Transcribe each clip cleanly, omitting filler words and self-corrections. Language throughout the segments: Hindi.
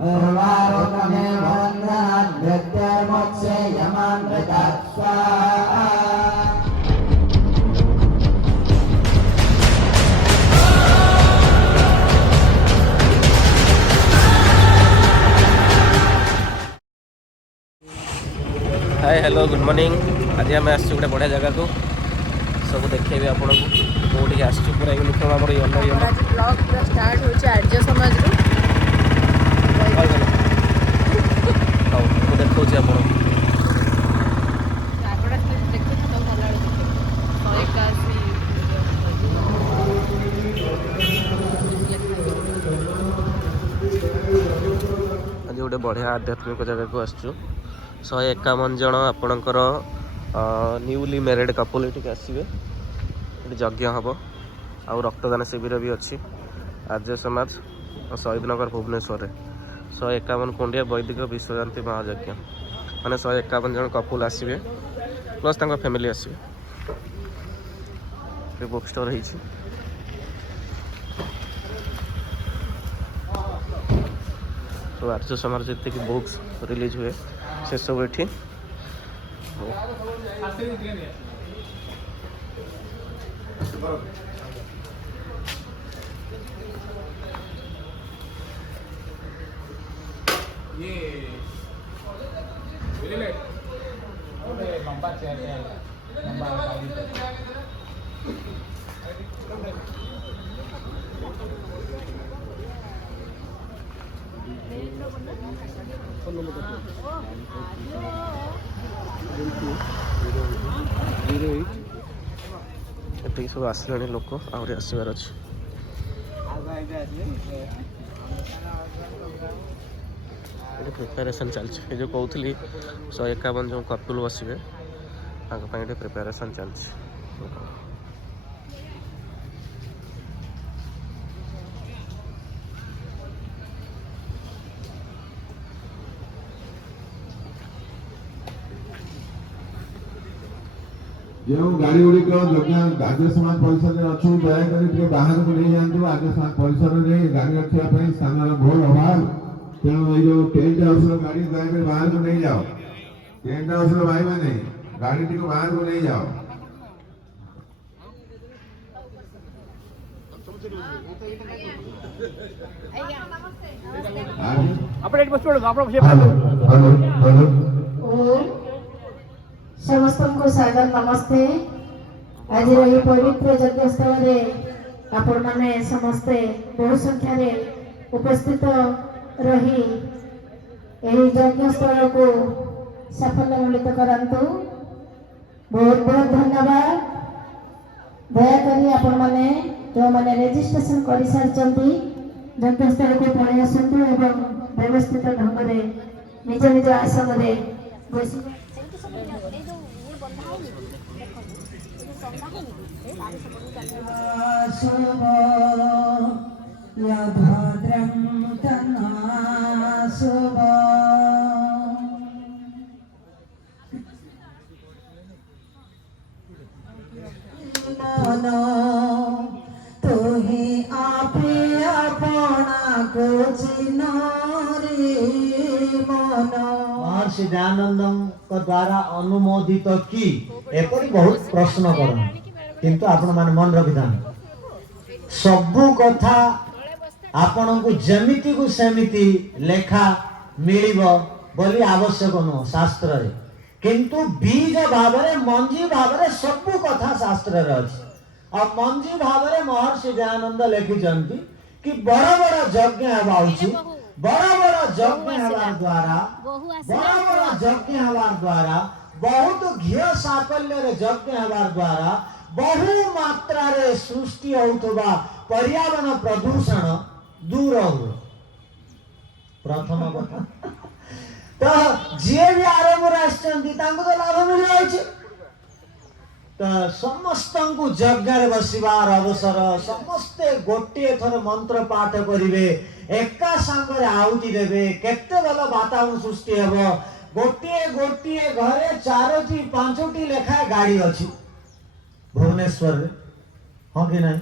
उर्वारुकमे वन्दनात् मृत्युर्मोक्षे यमामृतात् स्वाहा। Hi hello good morning. आज आम आस गोटे बढ़िया जगह को सब देखेबी आपको कौटी आस पूरा यूनिफॉर्म आम ब्लॉग पूरा स्टार्ट हो आर्य समाज देखा आप आज गोटे बढ़िया आध्यात्मिक जगह को आसचु 151 जन आपणकर न्यूली मैरिड कपल ये आसवे यज्ञ हम आउ रक्तदान शिविर भी अच्छी आर्य समाज और शहीदनगर भुवनेश्वर 151 कुंडिया वैदिक विश्वशांति महायज्ञ मैंने 151 जन कपल आसवे प्लस फैमिली आसवे बुक स्टोर है तो आर्य समाज जी बुक्स रिलीज हुए से सब ये लंबा चेयर ये सब आसले लोक आहरी आसबार अच्छे ये प्रिपेरेसन चलती जो कहती 151 जो कपुल बसवे प्रिपेरेसन चलती जो गाड़ी गुड़िक आर्य समाज परिसर में अच्छु दयाकोरी बाहर को नहीं जातु आर्य समाज परिसर में गाड़ी रखापी स्थान बहुत अभाव तेणु ये जो टेंट हाउस गाड़ी दयाकोरी बाहर को नहीं जाओ टेंट हाउस भाई मैंने गाड़ी टी बाहर को नहीं जाओ समस्त को सादर नमस्ते। आज ये पवित्र यज्ञ स्थल आपण माने समस्ते बहु संख्या रे उपस्थित रही यज्ञ स्थल को साफल्यमंडित करंतु। बहुत बहुत धन्यवाद। दयाकोरी आपण माने जो माने रजिस्ट्रेशन कर सारचंती यज्ञ स्थल को पळै आसंतु एवं व्यवस्थित ढंग रे निज निज आसन रे बसी भद्रं तन्नासुभ मनो तो ही आपे अपना को चिन्हरे मनो महर्षि दयानंदम को द्वारा अनुमोदित की एपरी बहुत प्रश्न कर किंतु आपण माने मन रखिदान सबु कथा आपण को जमिति को सेमिति लेखा मिलिबो बोली आवश्यक न शास्त्र रे किंतु बीज भाव रे मंजी भाव रे सबु कथा शास्त्र रे अछि आ मंजी भाव रे महर्षि दयानंद लिखि जंती कि बड़ा बड़ा यज्ञ हेबाउछि बड़ा बड़ा यज्ञ हेबार द्वारा बहुत घिय साकल्य रे यज्ञ हेबार द्वारा बहु मात्रा रे सृष्टि होउतबा पर्यावरण प्रदूषण दूर हो प्रथम कथा तो जे भी आरंभ राष्ट्रंती तांको तो लाभ मिल जाउछि तो समस्त को यज्ञ रे बसिबार अवसर समस्ते गोटे थर मंत्र पाठ करिवे एका संगे आहुति देवे केते भलो वातावरण सृष्टि हेबो गोटे गोटे घरे 4टी 5टी लेखा गाड़ी अछि भुवनेश्वर रे हां कि नहीं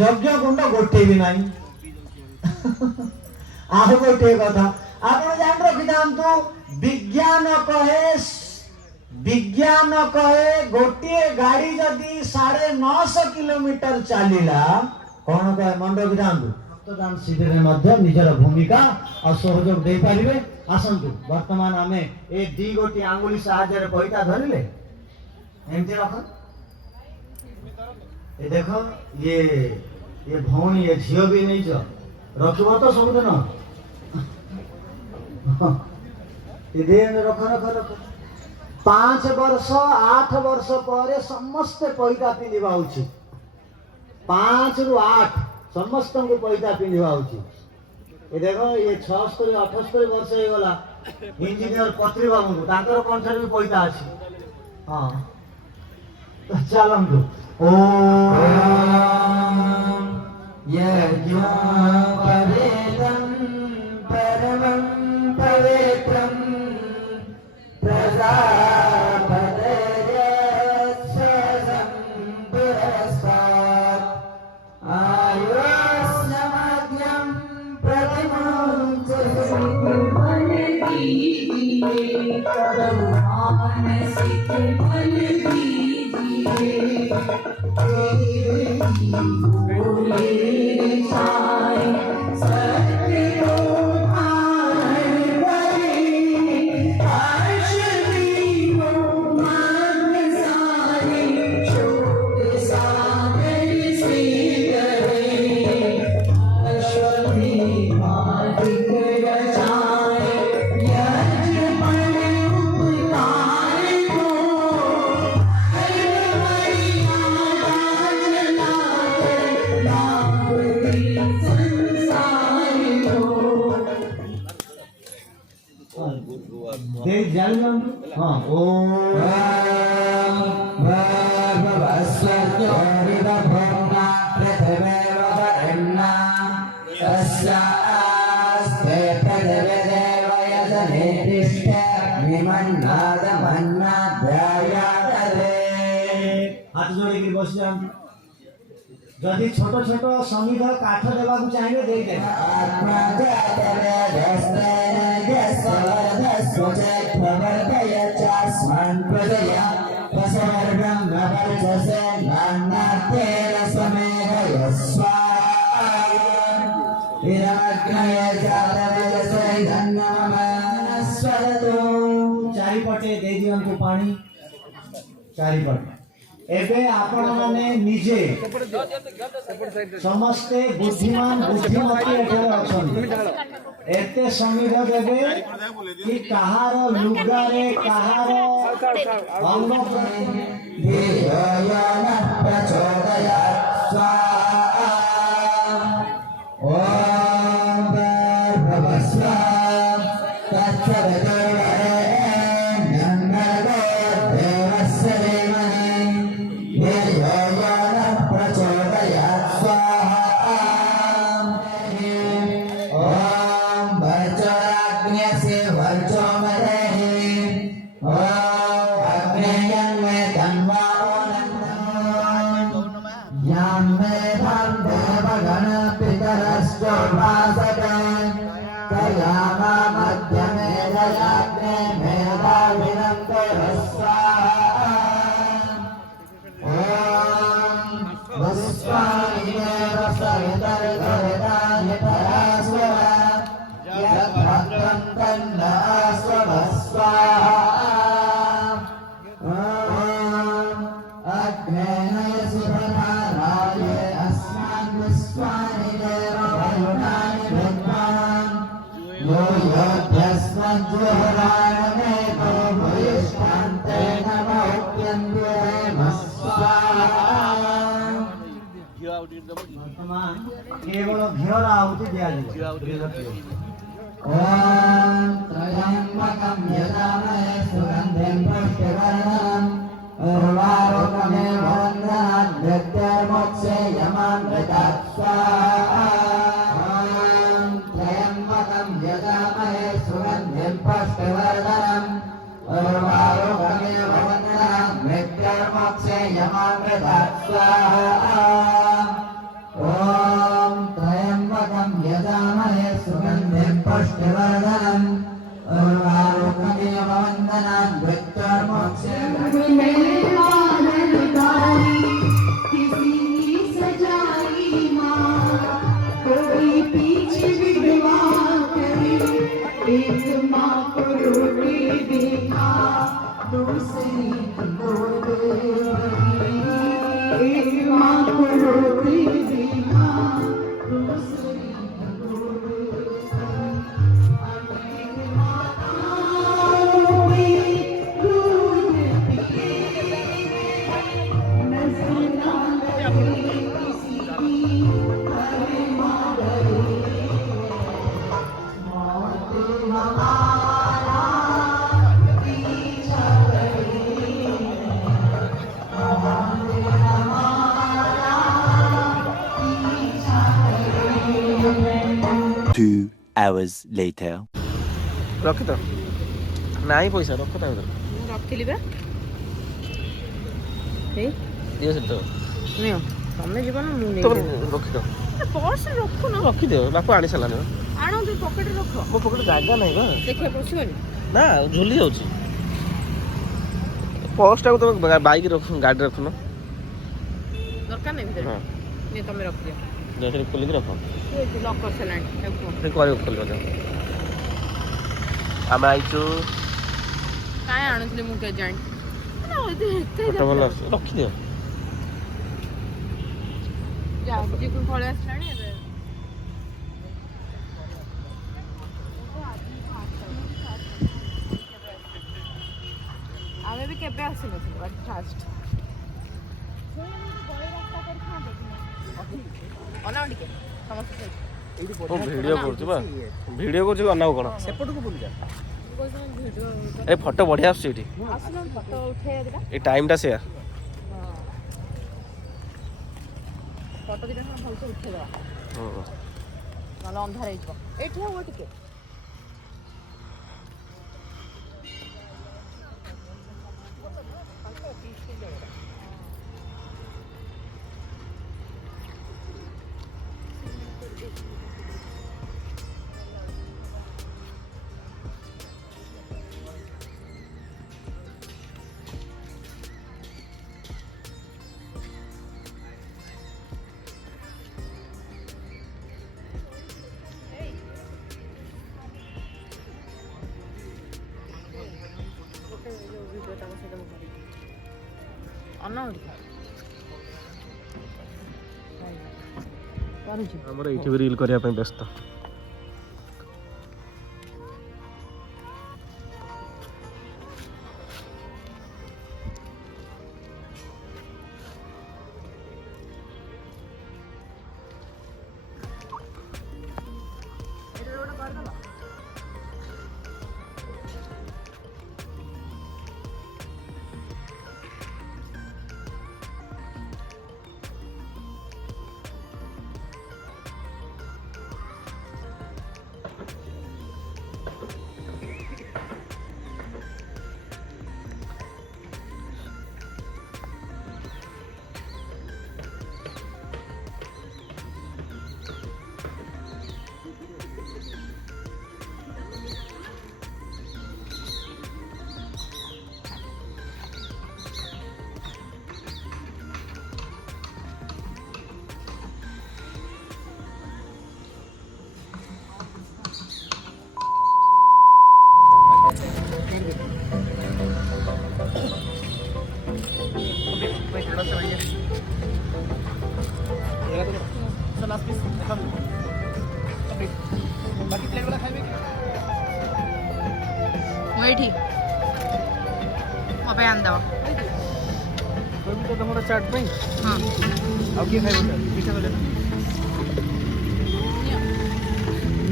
यज्ञ कुंड गोटे भी नहीं ଆଉ ଗୋଟିଏ କଥା ଆପଣ ଜାଣି ରଖିଥାନ୍ତୁ, ବିଜ୍ଞାନ କହେ ଗୋଟିଏ ଗାଡ଼ି ଯଦି 950 କିଲୋମିଟର ଚାଲିଲା, କଣ କହେ ମନେ ରଖିଥାନ୍ତୁ, ରକ୍ତଦାନ ଶିବିରରେ ମଧ୍ୟ ନିଜର ଭୂମିକା ଆଉ ସହଯୋଗ ଦେଇପାରିବେ। ଆସନ୍ତୁ ବର୍ତ୍ତମାନ ଆମେ ଏ 2 ଗୋଟି ଆଙ୍ଗୁଳି ସାହାଯ୍ୟରେ ପଇତା ଧରିଲେ ଏମିତି ରଖ, ଏ ଦେଖ ये ଭଉଣୀ ଏ ଝିଅ ବି ନେଇଛ, ରଖିବ ତ ସବୁଦିନ ରଖ ରଖ ରଖ। 5 ବର୍ଷ 8 ବର୍ଷ ପରେ ସମସ୍ତେ ପଇତା ପିନ୍ଧିବା ଉଚିତ। 5 ରୁ 8 ସମସ୍ତଙ୍କୁ ପଇତା ପିନ୍ଧିବା ଉଚିତ। ଏ ଦେଖ ये 76 78 ବର୍ଷ ହେଇଗଲା ଇଞ୍ଜିନିୟର ପତ୍ରୀ ବାବୁଙ୍କୁ, ତାଙ୍କର କଣ୍ଠରେ ବି ପଇତା ଅଛି। ହଁ ଚାଲନ୍ତୁ। यज्ञोपवीतं परमं पवित्रं प्रजापतेर्यच्छ्वसं पुरस्तात् आयुष्यमग्नं प्रतिमुञ्चति हाँ ओम हाथ जोड़े बस जाए। जदि छोट छोट समिध काठ देवाक चाहिए दे दे। चारिपटे दे दियंतु पानी चारिपटे। एबे आपण माने निजे समस्ते बुद्धिमान बुद्धिमती एठारे अछन एते समिध देबे कि कहार लुगारे कहार अंग धियोयन प्रचोदयात् स्वाहा ओम भर्भवस्वा तत्सवितुर्वरेण्यं भर्गो देवस्य धीमहि धियोयन प्रचोदयात् स्वाहा ओम वर्चोराग्न्यस्य वर्चोमदेहि ओम अग्नेयं मे तन्वा यां मे धाम देवगणपितरश्चोपासते तयामा मध्यमे दयाग्ने मेधाविनं कुरुस्वाहा ॐ वस्वानिदेव सवितर्गविदानि परास्वरा यद्भद्रं तन्नास्वः स्वाहा अग्नेय सुप्रधाराय अस्मान् विश्वानि देव वरुणानि विद्वान् यो योऽभ्यस्मज्जुहुराणमे को भूयिष्ठान्ते नमोऽप्यन्ते स्वाहा। वर्तमान केवल घियर आहुति दिया ॐ त्र्यम्बकं यजामहे सुगन्धिं पुष्टिवर्धनम् उर्वारुकमेव वन्दनात् मृत्युर्मुक्षेयमामृतात् स्वाहा ॐ त्र्यम्बकं यजामहे सुगन्धिं पुष्टिवर्धनम् उर्वारुकमेव वन्दनात् मृत्युर्मुक्षेयमामृतात् स्वाहा ॐ त्र्यम्बकं यजामहे सुगन्धिं 2 hours later. ରଖିଥ ନାହିଁ ପଇସା ରଖ ତା ଭିତରେ ମୁଁ ରଖିଲି ବା ହେଇ ଦିଅ ସେଠି ତ ନିଅ ତମେ ଯିବ ନା ମୁଁ ତମେ ନେଇଯିବି ରଖିଥ ପର୍ସରେ ରଖୁନ ରଖିଦିଅ ବାପା ଆଣି ସାରିଲାନି ବା ଆଣ ତୁ ପକେଟରେ ରଖ ମୋ ପକେଟରେ ଜାଗା ନାହିଁ ବା ଦେଖିବା ପଶିବନି ନା ଝୁଲି ଯାଉଛି ପର୍ସଟାକୁ ତମେ ବାଇକ୍ ରଖ ଗାଡ଼ିରେ ରଖୁନ ଦରକାର ନାହିଁ ଭିତରେ ହଁ ନିଅ ତମେ ରଖିଦିଅ ସେଠି ଖୋଲିକି ରଖ ଲକ୍ କରିସାରିଲାଣି ତାକୁ କୁହ ସେଠି କରିବ ଖୋଲିବ ଯାଅ ଆମେ ଆଇଛୁ କାଇଁ ଆଣୁଥିଲି ମୁଁ କେ ଜାଣି ଏତେ ଫଟୋ ଭଲ ଆସୁଛି ରଖିଦିଅ ଯାଉଛି ପଳେଇ ଆସିଲାଣି ଏବେ ଆମେ ବି କେବେ ଆସିନଥିଲୁ ଆଜି ଫାଷ୍ଟ ଅନାଅ ଟିକେ ସମସ୍ତେ ମୁଁ ଭିଡ଼ିଓ କରୁଛି ବା ଭିଡ଼ିଓ କରୁଛି ଅନାଉ କ'ଣ ସେପଟକୁ ବୁଲିଯା ଏ ଫଟୋ ବଢ଼ିଆ ଆସୁଛି ଏଠି ଆସୁନ ଫଟୋ ଉଠେଇବା ଦିଟା ଏ ଟାଇମ୍ଟା ସେୟା ଫଟୋ ଦିଟା ଭଲସେ ଉଠେଇଦେବା ନହେଲେ ଅନ୍ଧାର ହେଇଯିବ ଏଇଠି ହବ ଟିକେ ଆମର ଏଇଠି ବି ରିଲ୍ କରିବା ପାଇଁ ବ୍ୟସ୍ତ ମୁଁ ଏଇଠି ମୋ ପାଇଁ ଆଣିଦେବ ତମର ଚାଟ୍ ପାଇଁ ହଁ ଆଉ କିଏ ଖାଇବ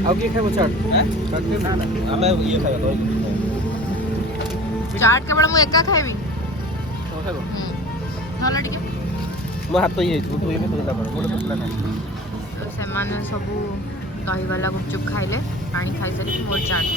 ଆଉ କିଏ ଖାଇବ ଚାଟ୍ ନା ନା ଆମେ ଇଏ ଖାଇବା ଚାଟ୍ କେବଳ ମୁଁ ଏକା ଖାଇବି ଖାଇବ ନହେଲେ ଟିକେ ମୋ ହାତ ଇଏ ହେଇଛି ତୁ ଇଏ ସେମାନେ ସବୁ ଦହିବାଲା ଗୁପଚୁପ୍ ଖାଇଲେ ପାଣି ଖାଇସାରିକି ମୋର ଚାଟ୍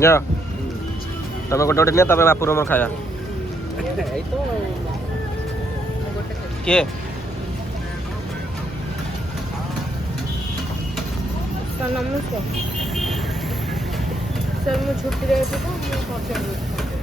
Yeah. ତମେ ଗୋଟେ ଗୋଟେ ନିଅ ତମେ ବାପୁର ମୋର ଖାଇବା। କିଏ ସାର୍ ନମସ୍କାର। ସାର୍ ମୁଁ ଛୁଟିରେ ଅଛି ତ ମୁଁ ପଚାରୁଛି।